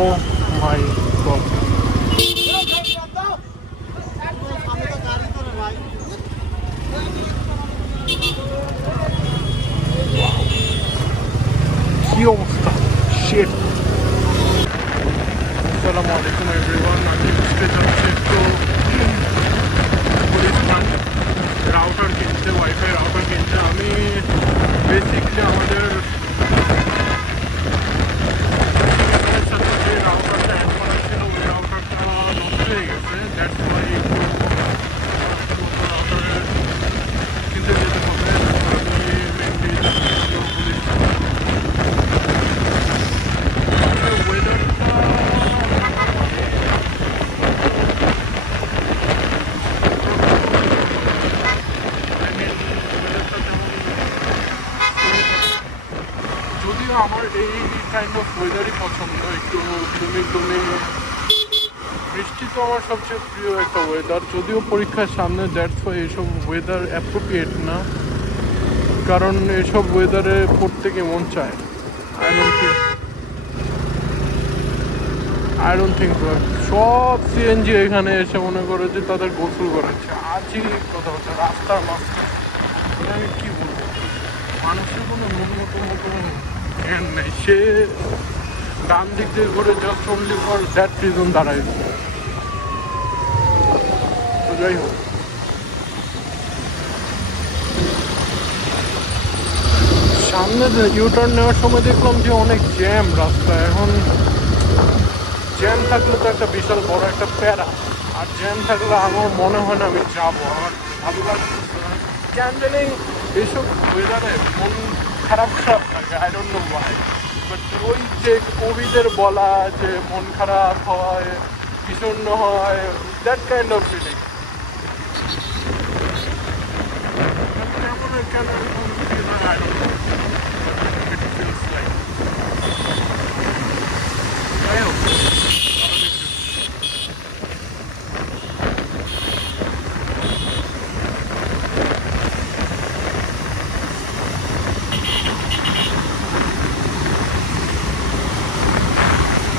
ও মাই god, কি অবস্থা, sheet. আসসালামু আলাইকুম এভরিওয়ান, আমি বুঝতে চাচ্ছি একটু পরিমাণ রাউটার কিনতে, ওয়াইফাই রাউটার কিনতে। আমি বেসিকলি আমাদের সাথে যে রাউটারটা অ্যাড করা ছিল ওই রাউটারটা নষ্ট হয়ে গেছে। দ্যাটস ওয়াই একটু রাউটারের কিনতে যেতে হবে। আমি মেনলি ওয়েদারটা যদিও আমার এই কাইন্ড অফ ওয়েদারই পছন্দ, একটু গ্লুমি। বৃষ্টি তো আমার সবচেয়ে প্রিয় একটা ওয়েদার, যদিও পরীক্ষার সামনে, দ্যাটস ওয়াই এইসব ওয়েদার অ্যাপ্রোপ্রিয়েট না, কারণ এসব ওয়েদারে পড়তে কি মন চায়? আই ডোন্ট থিঙ্ক সব সিএনজি এখানে এসে মনে করে যে তাদের গোসল করাচ্ছে। আজই কথা হচ্ছে রাস্তার মাঝখানে, আমি কী বলবো, মানুষের কোনো মতো জ্ঞান নেই। সে ডান দিক দিয়ে ঘুরে just only for that reason দাঁড়ায়। তো যাই হোক, সামনে ইউটার্ন নেওয়ার সময় দেখলাম যে অনেক জ্যাম রাস্তায়। এখন জ্যাম থাকলে তো একটা বিশাল বড় একটা প্যারা, আর জ্যাম থাকলে আমার মনে হয় না আমি যাবো। আমার ভালো লাগতেছে না কেন জানি, এইসব ওয়েদারে মন খারাপ থাকে, I don't know Y. But ওই যে কোভিডের বলা যে মন খারাপ হয়, বিষণ্ণ হয়, দ্যাট কাইন্ড অফ ফিলিং। কেন এরকম ফিল হয় I don't know, it feels like. যাই হোক,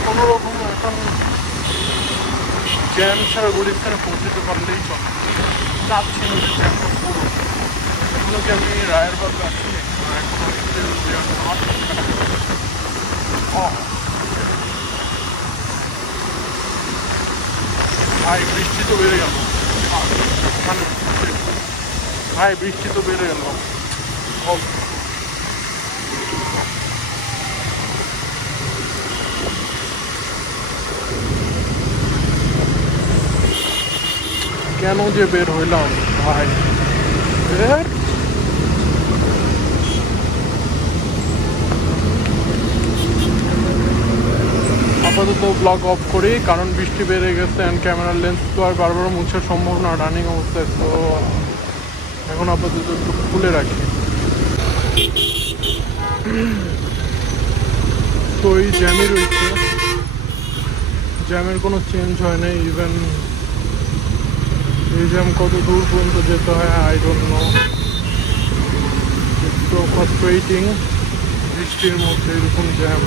কোনোরকম এখন জ্যাম ছাড়া গুলিস্তানে পৌঁছতে পারলেই চলে। যাচ্ছি না যে জ্যামটা পুরো, এগুলো কি আমি রায়েরবাগ যাচ্ছি, ভাই বৃষ্টি তো বেড়ে গেল, মানে ভাই বৃষ্টি তো বেড়ে গেল। কেন যে বের হইলাম ভাই, আপাতত ব্লগ অফ করি, কারণ বৃষ্টি বেড়ে গেছে অ্যান্ড ক্যামেরার লেন্স তো আর বারবার মুছা সম্ভব না রানিং অবস্থায়। তো এখন আপাতত একটু খুলে রাখি। তো এই জ্যামই রয়েছে, জ্যামের কোনো চেঞ্জ হয় না। ইভেন এই জ্যাম কত দূর পর্যন্ত যেতে হয় আই ডোন্ট নো, একটু ফ্রাস্ট্রেটিং বৃষ্টির মধ্যে এরকম জ্যাম।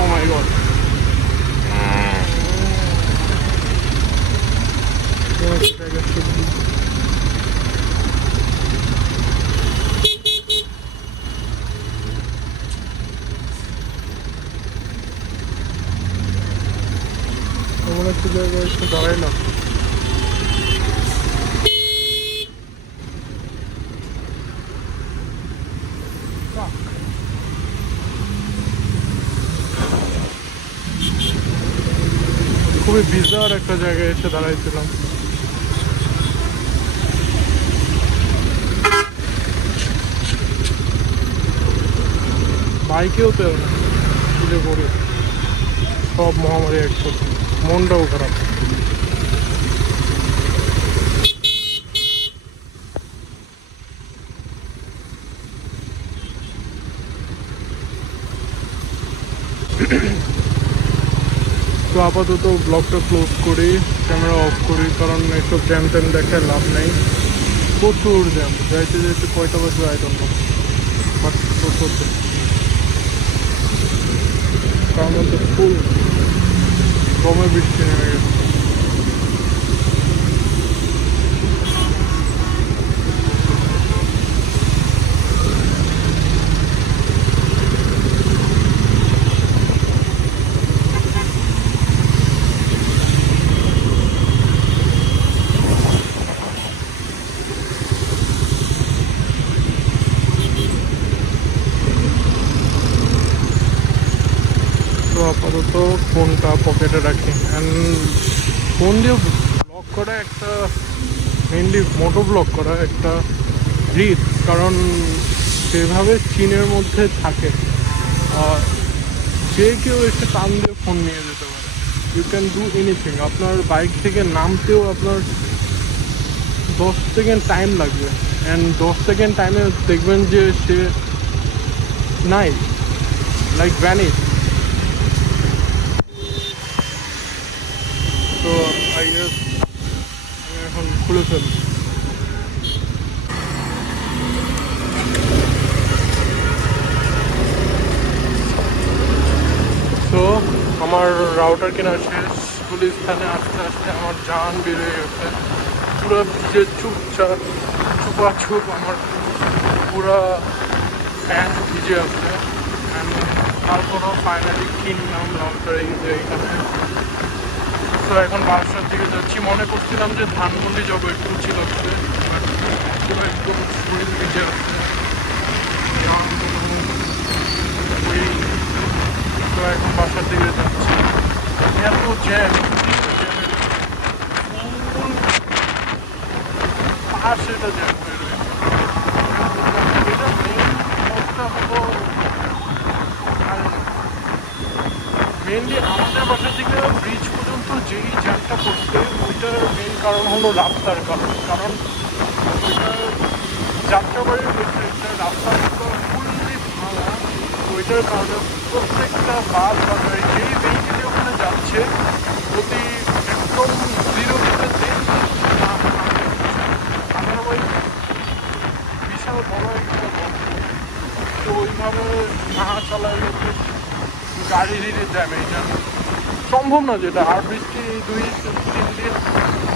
Oh my god. এমন একটা জায়গায় এসে দাঁড়াইলাম, খুবই বিজার একটা জায়গায় এসে দাঁড়াইছিলাম। বাইকেও তেল না, তুলে পড়ে সব মহামারী একসাথে, মনটাও খারাপ। তো আপাতত ব্লগটা ক্লোজ করি। ক্যামেরা অফ করি, কারণ একটু জ্যাম ট্যাম দেখায় লাভ নেই। প্রচুর জ্যাম, যাইতে যাইতে কয়টা বাজবে আই ডোন্ট নো, বাট প্রচুর জ্যাম। তার মধ্যে ফুল দমে বৃষ্টি নেমে গেছে। তো আপাতত ফোনটা পকেটে রাখি। অ্যান্ড ফোন দিয়ে ব্লগ করা একটা, মেনলি মোটো ব্লগ করা একটা রিস্ক, কারণ সেভাবে চীনের মধ্যে থাকে, যে কেউ এসে টান দিয়ে ফোন নিয়ে যেতে পারে। You can do anything. আপনার বাইক থেকে নামতেও আপনার 10 সেকেন্ড টাইম লাগবে, অ্যান্ড 10 সেকেন্ড টাইমে দেখবেন যে সে নাই, লাইক ভ্যানিশ। তো আই গেস আমি এখন খুলে ফেলবো। তো আমার রাউটার কেনা শেষ। গুলিস্তানে আস্তে আস্তে আমার জান বেরিয়ে গেছে, পুরো ভিজে চুপাচুপ আমার পুরা প্যান্ট ভিজে আছে। তারপরও ফাইনালি কিনলাম রাউটার এই যে এখানে। তো এখন বাসার দিকে যাচ্ছি। মনে করছিলাম যে ধানমন্ডি যাবো, একটু ছিল পুরো একদম শরীর ভিজে আছে। তো এখন বাসার দিকে যাচ্ছি। এত জ্যাম, পাশে এটা জ্যাম হয়ে রয়েছে। এটা মেন সমস্যা হলো, মেনলি আমাদের বাসা থেকে ব্রিজ পর্যন্ত যেই জ্যামটা করছে ওইটার মেন কারণ হলো রাস্তার কারণ। কারণ ওইটা যাত্রাবাড়ির একটা রাস্তাগুলো ফুললি ভাঙা, ওইটার কারণে প্রত্যেকটা বাস বা গাড়ি যেই ভেহিকেলই ওখানে যাচ্ছে প্রতি একদম 0 থেকে 10 আদারওয়াইজ বিশাল বড় একটা বন্ধ। তো ওইভাবে না চালাইলে গাড়িরই জ্যাম, এই জ্যাম সম্ভব না যেটা। আর বৃষ্টি 2-3 দিন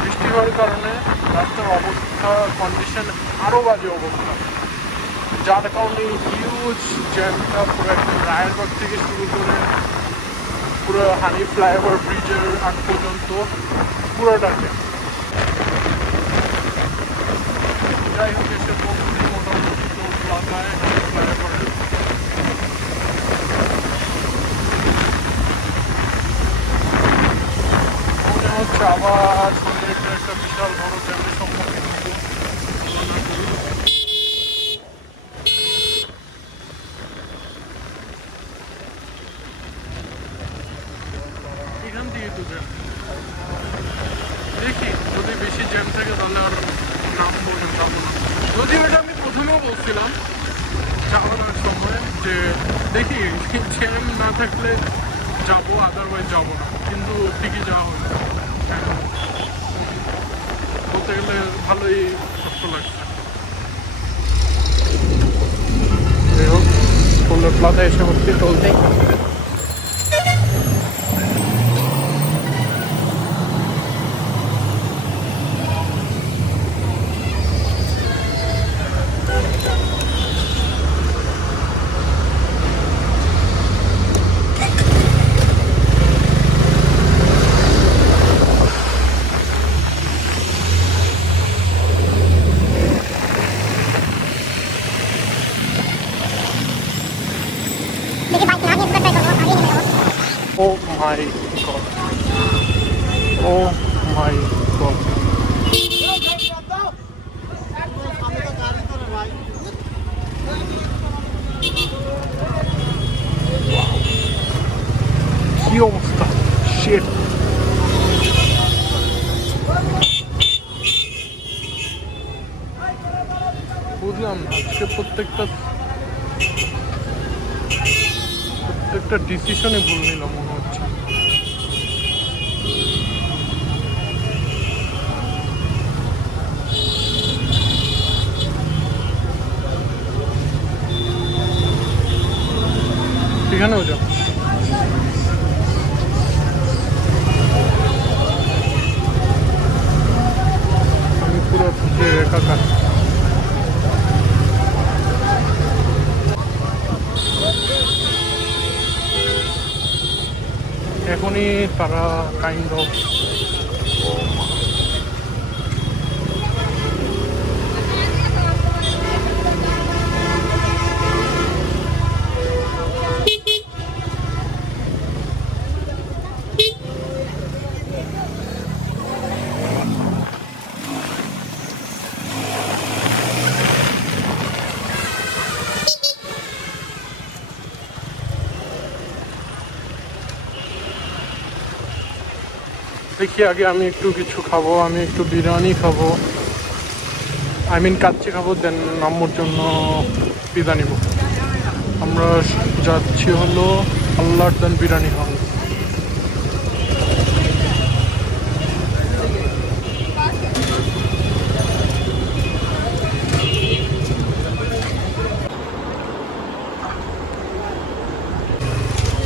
বৃষ্টি হওয়ার কারণে রাস্তার অবস্থা, কন্ডিশন আরও বাজে অবস্থা, যার কারণে হিউজ জ্যামটা পুরো একদম রায়েরবাগ থেকে শুরু করে পুরো হানি ফ্লাইওভার ব্রিজের আগ পর্যন্ত পুরোটা জ্যাম। যাই হোক, এসে মোটামুটি তো লাগায় হানি ফ্লাইওভারের। হচ্ছে আবার একটা বিশাল বড় জ্যামের সম্মুখীন হবো। এখান থেকে তো জ্যাম, দেখি যদি বেশি জ্যাম থাকে তাহলে আর নামবো না, যাবো না। যদিও এটা আমি প্রথমেও বলছিলাম যাওয়ার সময় যে দেখি জ্যাম না থাকলে যাবো, আদারওয়াইজ যাবো না, কিন্তু ঠিকই যাওয়া হলো। বলতে গেলে ভালোই কষ্ট লাগছে। যাই হোক, ফুলের প্লাজা এসে ভর্তি চলতে। Oh my god. Oh my god. কি অবস্থা, শিট। বুঝলাম না, আজকে প্রত্যেকটা ডিসিশনে ভুল নিলাম মনে হচ্ছে। একাকার। এখনই তারা কাইন্ড অফ দেখি আগে আমি একটু কিছু খাবো, আমি একটু বিরিয়ানি খাবো, আই মিন কাচ্চি খাবো, দেন আম্মুর জন্য পিজা নিব। আমরা যাচ্ছি হলো আল্লাহর দেন বিরিয়ানি হাউস।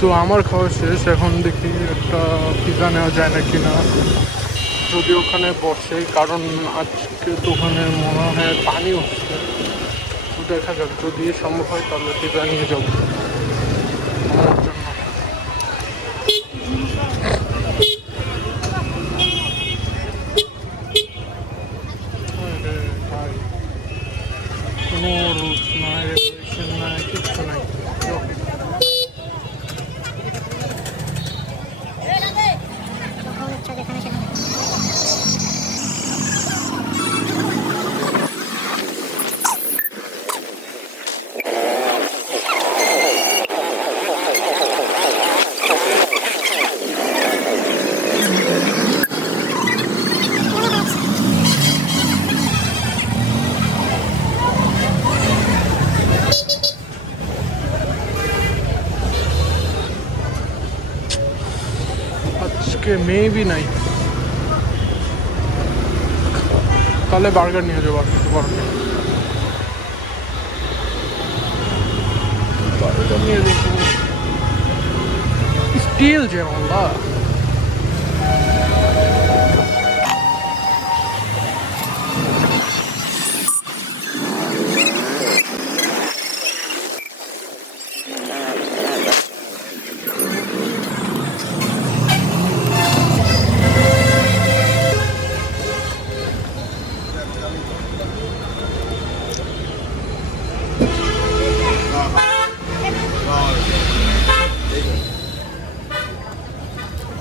তো আমার খাওয়া শেষ, এখন দেখি একটা পিজা নেওয়া যায় না কিনা, যদি ওখানে বসে, কারণ আজকে তো ওখানে মনে হয় পানি হচ্ছে। তো দেখা যাক, যদি সম্ভব হয় তাহলে পিজা নিয়ে যাবো আমার জন্য। ভাই কোনো রুলস নাই, রেগুলেশন নাই, কিচ্ছু নাই। আজকে মেবি নাই, তাহলে বার্গার নিয়ে যাবো। বার্গার নিয়ে যাবো, স্টিল যে আল্লাহ।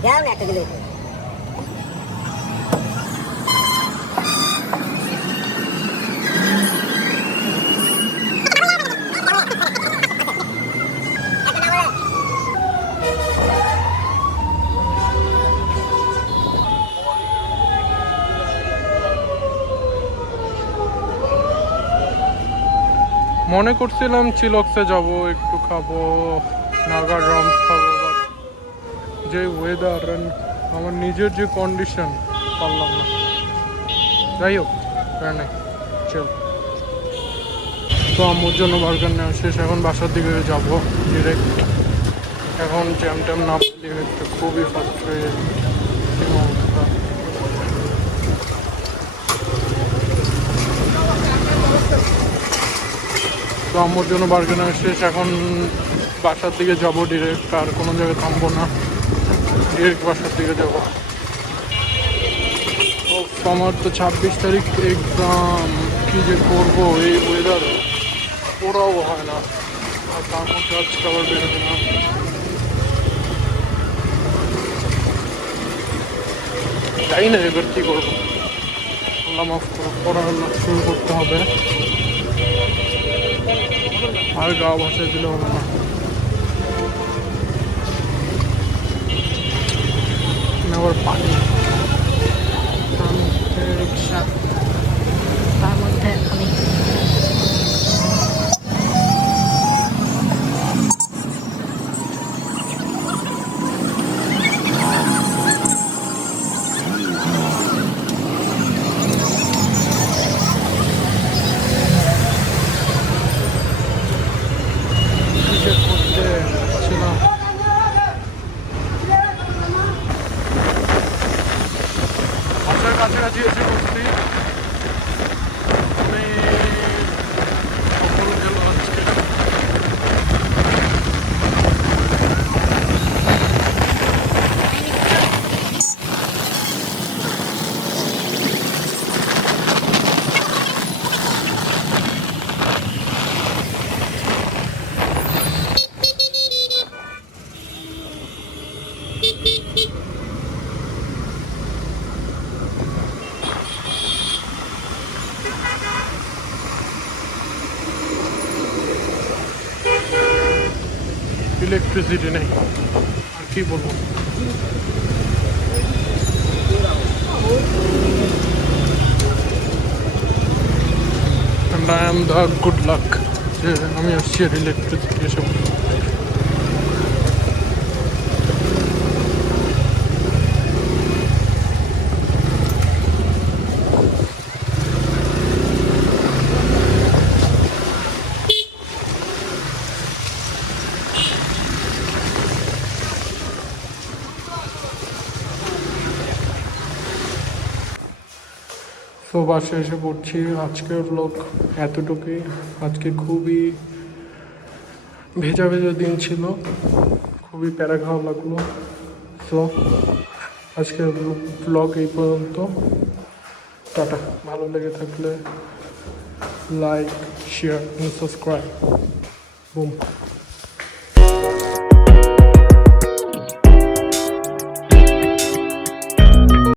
down একটা দিলে মনে করছিলাম চিলক্সে যাব, একটু খাবো, নাগা ড্রামস খাবো, বাট যে ওয়েদার আমার নিজের যে কন্ডিশন, পারলাম না। যাই হোক, নাই চল। তো আমার জন্য বার্গার নেওয়া শেষ, এখন বাসার দিকে যাবো ডিরেক্ট। এখন জ্যাম ট্যাম না পেলে একটা খুবই ফ্রাস্ট্রেটেড অবস্থা। তো আমার জন্য বার্গার নেওয়া শেষ, এখন বাসার দিকে যাবো ডিরেক্ট, আর কোনো জায়গায় থামবো না, ডিরেক্ট বাসার দিকে যাবো। আমার তো 26 তারিখ এক্সাম, কী যে করবো এই ওয়েদার, পড়াও হয় না, আর তার মধ্যে আজকে আবার বেরোবে না। জানি না এবার কী করবো, আল্লাহ মাফ করো, পড়া শুরু করতে হবে, আর গা ভাসায় দিলে হবে না। আবার পানি, রিক্সা, তার মধ্যে আমি কাছাকাছি এসে করছি, ইলেকট্রিসিটি নেই, আর কি বলবো। And I am the good luck যে আমি আসছি আর ইলেকট্রিসিটি এসে বলি। তো বাসায় এসে পড়ছি, আজকের ব্লগ এতটুকুই। আজকে খুবই ভেজা ভেজা দিন ছিল, খুবই প্যারা খাওয়া লাগলো। তো আজকের ব্লগ এই পর্যন্ত, টাটা। ভালো লেগে থাকলে লাইক, শেয়ার, সাবস্ক্রাইব। বুম।